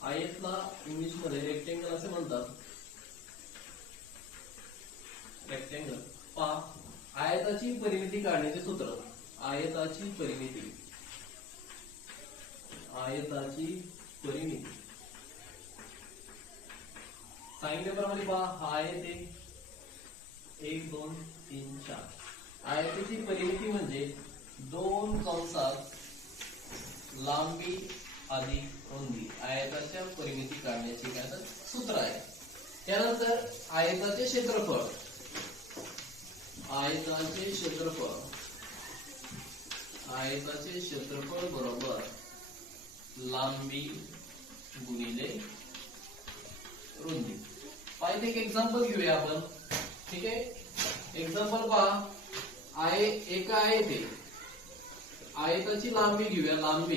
आयतला English मध्ये rectangle असे म्हणतात. रेक्टेंगल. पहा, आयताची परिमिती काढण्याचे सूत्र. आयताची परिमिती सांगितल्याप्रमाणे पहा, हा आयत आहे 1 2 3 4. आयताची परिमिती म्हणजे 2 कंसात लांबी अधिक रुंदी. आयताच्या परिमिती काढण्याचे काय तर सूत्र आहे. त्यानंतर आयताचे क्षेत्रफळ. आयताचे क्षेत्रफळ बरोबर लांबी गुणिले रुंदी. पाहिजे एक एक्झाम्पल घेऊया आपण. ठीक आहे, एक्झाम्पल पहा. एका आयताची लांबी घेऊया. लांबी